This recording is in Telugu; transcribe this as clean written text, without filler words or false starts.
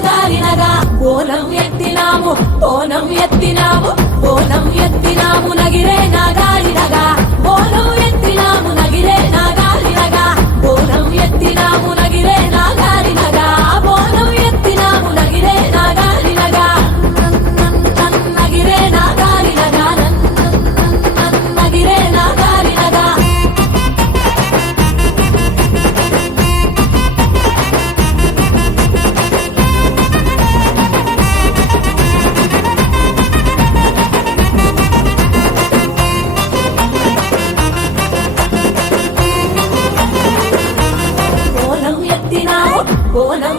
నాగాలినగా బోనం ఎత్తినాము బోనం ఎత్తినాము బోనం ఎత్తినాము నగిరే నాగాలినగా బోనం ఎత్తినాము నగిరే నాగాలినగా బోనం ఎత్తినాము నగిరే నాగాలినగా బోనం ఎత్తినాము నగిరే నాగాలినగా నగిరే నాగాలినగా నగిరే నాగాలినగా బోనం